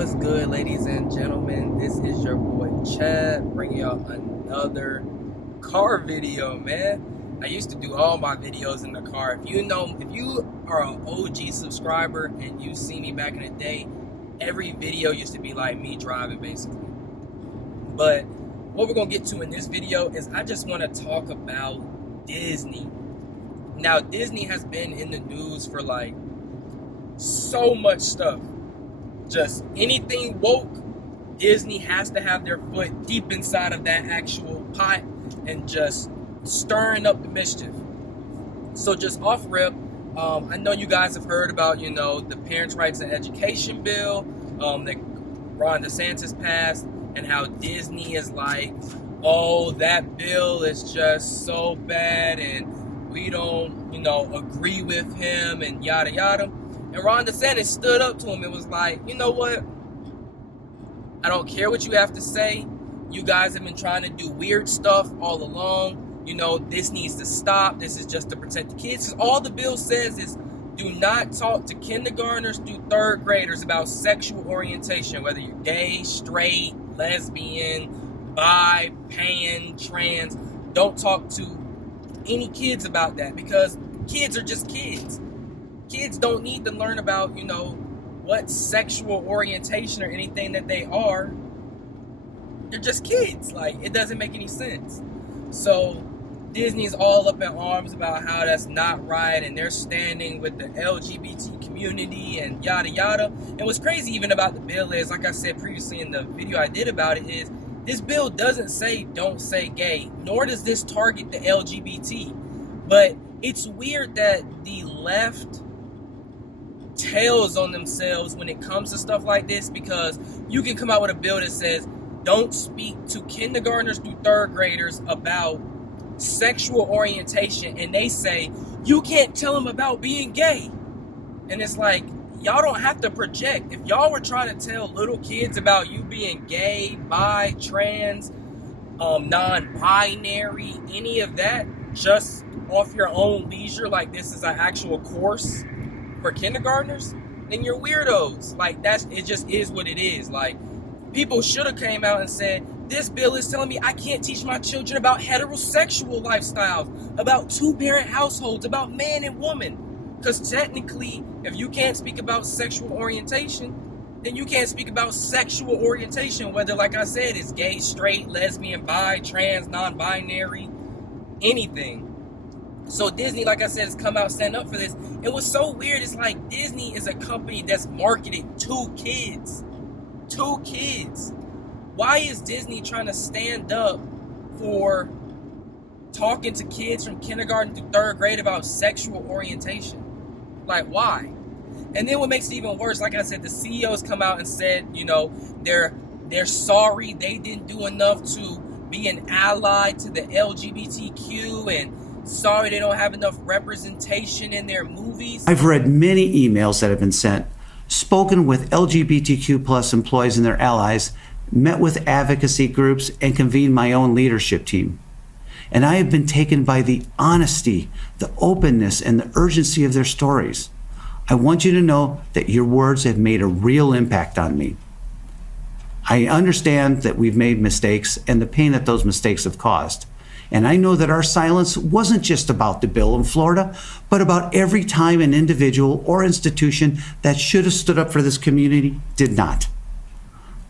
What's good, ladies and gentlemen? This is your boy Chad, bringing y'all another car video, man. I used to do all my videos in the car. If you are an OG subscriber and you see me back in the day, every video used to be like me driving, basically. But what we're gonna get to in this video is I just want to talk about Disney. Now, Disney has been in the news for like so much stuff. Just anything woke, Disney has to have their foot deep inside of that actual pot and just stirring up the mischief. So just off rip, I know you guys have heard about, the Parents' Rights and Education bill that Ron DeSantis passed, and how Disney is like, oh, that bill is just so bad and we don't, agree with him and yada yada. And Ron DeSantis stood up to him and was like, you know what? I don't care what you have to say. You guys have been trying to do weird stuff all along. This needs to stop. This is just to protect the kids. 'Cause all the bill says is do not talk to kindergartners through third graders about sexual orientation, whether you're gay, straight, lesbian, bi, pan, trans. Don't talk to any kids about that, because kids are just kids. Kids don't need to learn about, what sexual orientation or anything that they are. They're just kids. Like, it doesn't make any sense. So Disney's all up in arms about how that's not right, and they're standing with the LGBT community and yada yada. And what's crazy even about the bill is, like I said previously in the video I did about it, is this bill doesn't say don't say gay, nor does this target the LGBT. But it's weird that the left tails on themselves when it comes to stuff like this, because you can come out with a bill that says don't speak to kindergartners through third graders about sexual orientation, and they say you can't tell them about being gay. And it's like, y'all don't have to project. If y'all were trying to tell little kids about you being gay, bi, trans, non-binary, any of that, just off your own leisure, like this is an actual course for kindergartners, then you're weirdos. Like, it just is what it is. Like, people should have came out and said, this bill is telling me I can't teach my children about heterosexual lifestyles, about two-parent households, about man and woman. Because technically, if you can't speak about sexual orientation, then you can't speak about sexual orientation, whether, like I said, it's gay, straight, lesbian, bi, trans, non-binary, anything. So Disney, like I said, has come out stand up for this. It was so weird. It's like Disney is a company that's marketed to kids. To kids. Why is Disney trying to stand up for talking to kids from kindergarten through third grade about sexual orientation? Like, why? And then what makes it even worse, like I said, the CEOs come out and said, they're sorry they didn't do enough to be an ally to the LGBTQ, and sorry they don't have enough representation in their movies. I've read many emails that have been sent, spoken with LGBTQ plus employees and their allies, met with advocacy groups, and convened my own leadership team. And I have been taken by the honesty, the openness, and the urgency of their stories. I want you to know that your words have made a real impact on me. I understand that we've made mistakes and the pain that those mistakes have caused. And I know that our silence wasn't just about the bill in Florida, but about every time an individual or institution that should have stood up for this community did not.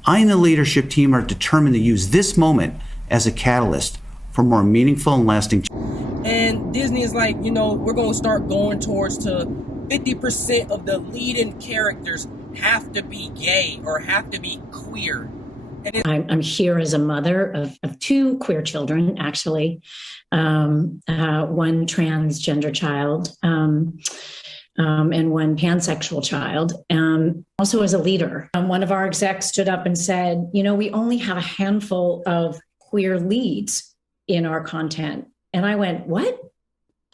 I and the leadership team are determined to use this moment as a catalyst for more meaningful and lasting change. And Disney is like, we're going to start going towards to 50% of the leading characters have to be gay or have to be queer. I'm here as a mother of two queer children, actually, one transgender child and one pansexual child. Also as a leader, one of our execs stood up and said, we only have a handful of queer leads in our content. And I went, what?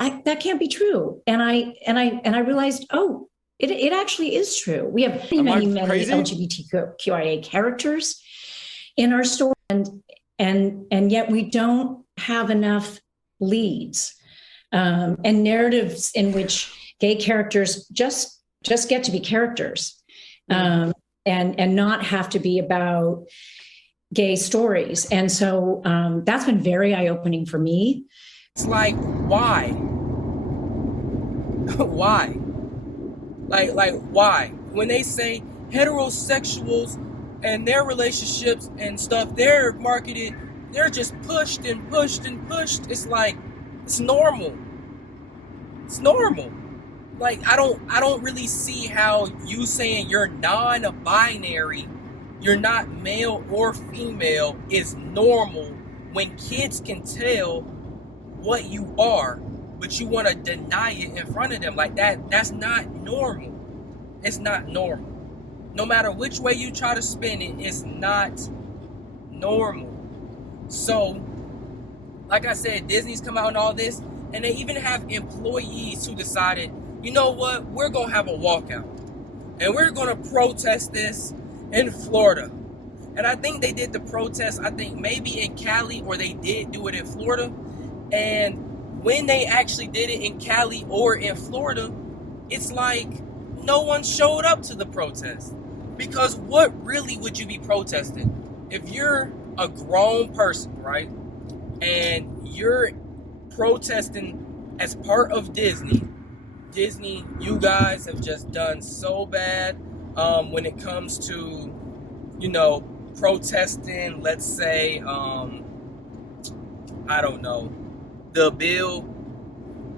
That can't be true. And I realized, oh, it actually is true. We have many LGBTQIA characters in our story, and yet we don't have enough leads and narratives in which gay characters just get to be characters. and not have to be about gay stories. And so that's been very eye-opening for me. It's like, why? Why? Like why? When they say heterosexuals and their relationships and stuff, they're marketed, they're just pushed and pushed and pushed. It's like, it's normal. It's normal. Like, I don't really see how you saying you're non-binary, you're not male or female, is normal when kids can tell what you are, but you want to deny it in front of them. Like, that's not normal. It's not normal. No matter which way you try to spin it, it's not normal. So, like I said, Disney's come out and all this, and they even have employees who decided, you know what, we're going to have a walkout. And we're going to protest this in Florida. And I think they did the protest, I think maybe in Cali, or they did do it in Florida. And when they actually did it in Cali or in Florida, it's like no one showed up to the protest. Because what really would you be protesting? If you're a grown person, right, and you're protesting as part of Disney, you guys have just done so bad when it comes to, you know, protesting, let's say, I don't know, the bill.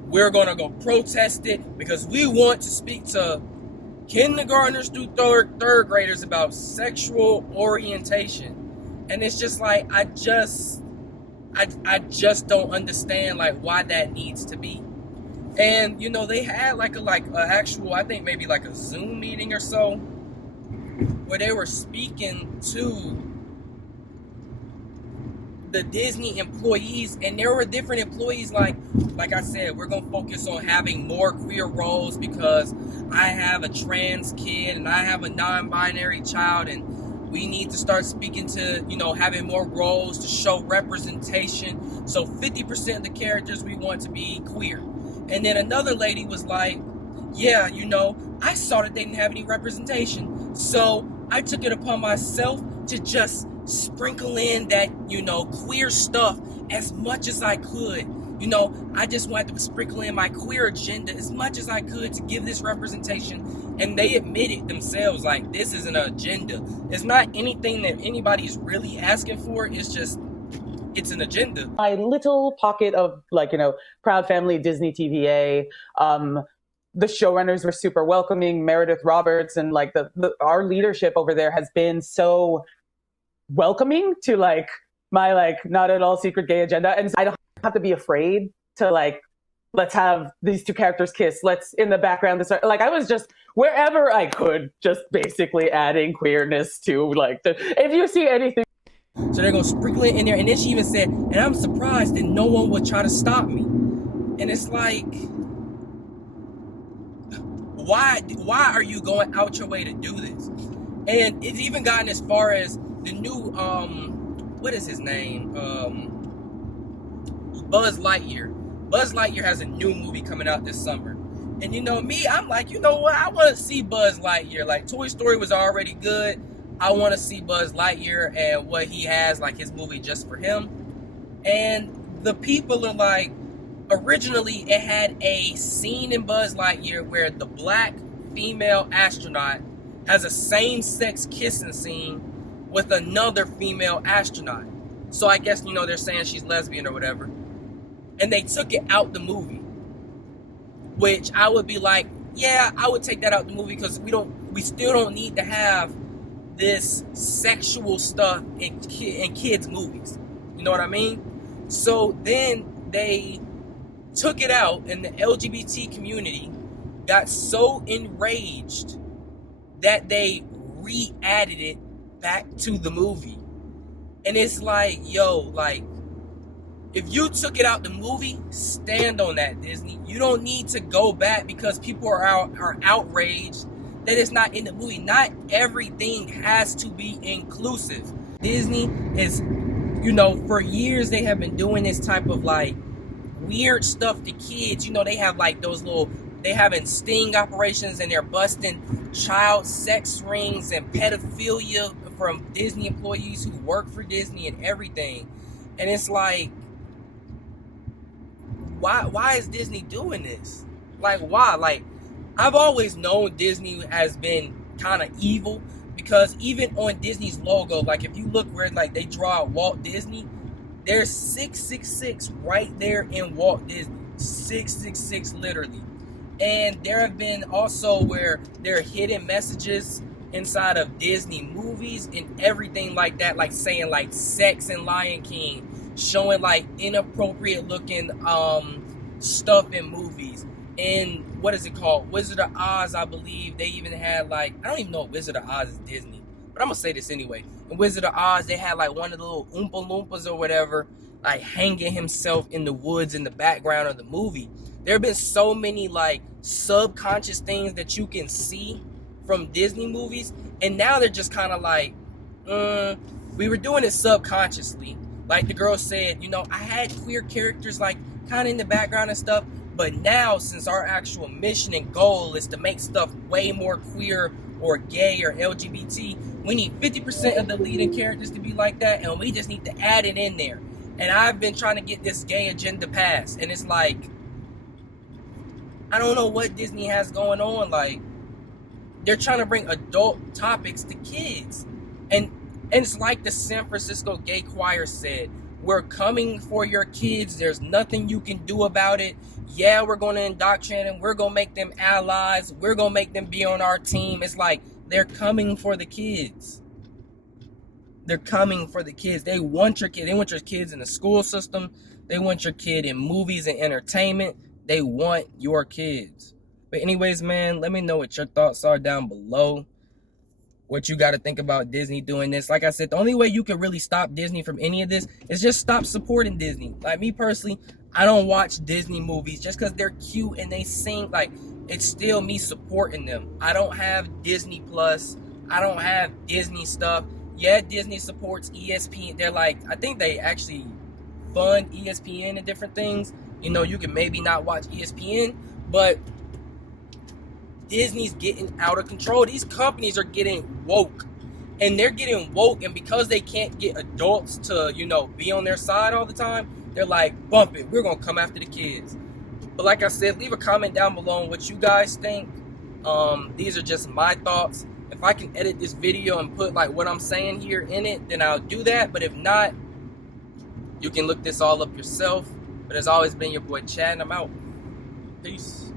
We're going to go protest it because we want to speak to kindergartners through third graders about sexual orientation. And it's just like, I just don't understand like why that needs to be. And, you know, they had like a actual, I think maybe like a Zoom meeting or so, where they were speaking to the Disney employees, and there were different employees like I said, we're going to focus on having more queer roles because I have a trans kid and I have a non-binary child, and we need to start speaking to, you know, having more roles to show representation. So 50% of the characters we want to be queer. And then another lady was like, yeah, you know, I saw that they didn't have any representation. So I took it upon myself to just sprinkle in that, you know, queer stuff as much as I could. You know, I just wanted to sprinkle in my queer agenda as much as I could to give this representation. And they admitted themselves, like, this is an agenda. It's not anything that anybody's really asking for. It's just, it's an agenda. My little pocket of, like, you know, Proud Family, Disney TVA, the showrunners were super welcoming. Meredith Roberts and like our leadership over there has been so welcoming to like my like not at all secret gay agenda. And so I don't have to be afraid to like, let's have these two characters kiss. Let's in the background. Like I was just wherever I could, just basically adding queerness to like if you see anything. So they're going to sprinkle it in there. And then she even said, and I'm surprised that no one would try to stop me. And it's like, why are you going out your way to do this? And it's even gotten as far as the new, what is his name? Buzz Lightyear. Buzz Lightyear has a new movie coming out this summer. And you know me, I'm like, you know what? I want to see Buzz Lightyear. Like, Toy Story was already good. I want to see Buzz Lightyear and what he has, like his movie just for him. And the people are like, originally it had a scene in Buzz Lightyear where the black female astronaut has a same-sex kissing scene with another female astronaut. So I guess, you know, they're saying she's lesbian or whatever. And they took it out the movie. Which I would be like, yeah, I would take that out the movie because we still don't need to have this sexual stuff in kids' movies. You know what I mean? So then they took it out, and the LGBT community got so enraged that they re-added it back to the movie. And it's like, yo, like, if you took it out the movie, stand on that, Disney. You don't need to go back because people are outraged that it's not in the movie. Not everything has to be inclusive. Disney is, you know, for years they have been doing this type of like weird stuff to kids. You know, they have like those little, they having sting operations and they're busting child sex rings and pedophilia from Disney employees who work for Disney and everything. And it's like, why is Disney doing this? Like, why? Like, I've always known Disney has been kind of evil, because even on Disney's logo, like if you look where like they draw Walt Disney, there's 666 right there in Walt Disney. 666 literally. And there have been also where there are hidden messages inside of Disney movies and everything like that, like saying like sex in Lion King, showing like inappropriate looking stuff in movies. And what is it called? Wizard of Oz, I believe. They even had like, I don't even know if Wizard of Oz is Disney, but I'm gonna say this anyway. In Wizard of Oz, they had like one of the little Oompa Loompas or whatever, like hanging himself in the woods in the background of the movie. There have been so many like subconscious things that you can see from Disney movies, and now they're just kind of like, we were doing it subconsciously. Like the girl said, you know, I had queer characters like kind of in the background and stuff, but now since our actual mission and goal is to make stuff way more queer or gay or LGBT, we need 50% of the leading characters to be like that, and we just need to add it in there. And I've been trying to get this gay agenda passed, and it's like, I don't know what Disney has going on. Like, they're trying to bring adult topics to kids. And it's like the San Francisco Gay Choir said, we're coming for your kids. There's nothing you can do about it. Yeah, we're going to indoctrinate them. We're going to make them allies. We're going to make them be on our team. It's like they're coming for the kids. They're coming for the kids. They want your kid. They want your kids in the school system. They want your kid in movies and entertainment. They want your kids. But anyways, man, let me know what your thoughts are down below. What you got to think about Disney doing this. Like I said, the only way you can really stop Disney from any of this is just stop supporting Disney. Like me personally, I don't watch Disney movies just because they're cute and they sing. Like, it's still me supporting them. I don't have Disney Plus. I don't have Disney stuff. Yeah, Disney supports ESPN. They're like, I think they actually fund ESPN and different things. You know, you can maybe not watch ESPN, but Disney's getting out of control. These companies are getting woke, and they're getting woke, and because they can't get adults to, you know, be on their side all the time, they're like, bump it, we're gonna come after the kids. But like I said, leave a comment down below on what you guys think. These are just my thoughts. If I can edit this video and put like what I'm saying here in it, then I'll do that. But if not, you can look this all up yourself. But it's always been your boy Chad, and I'm out. Peace.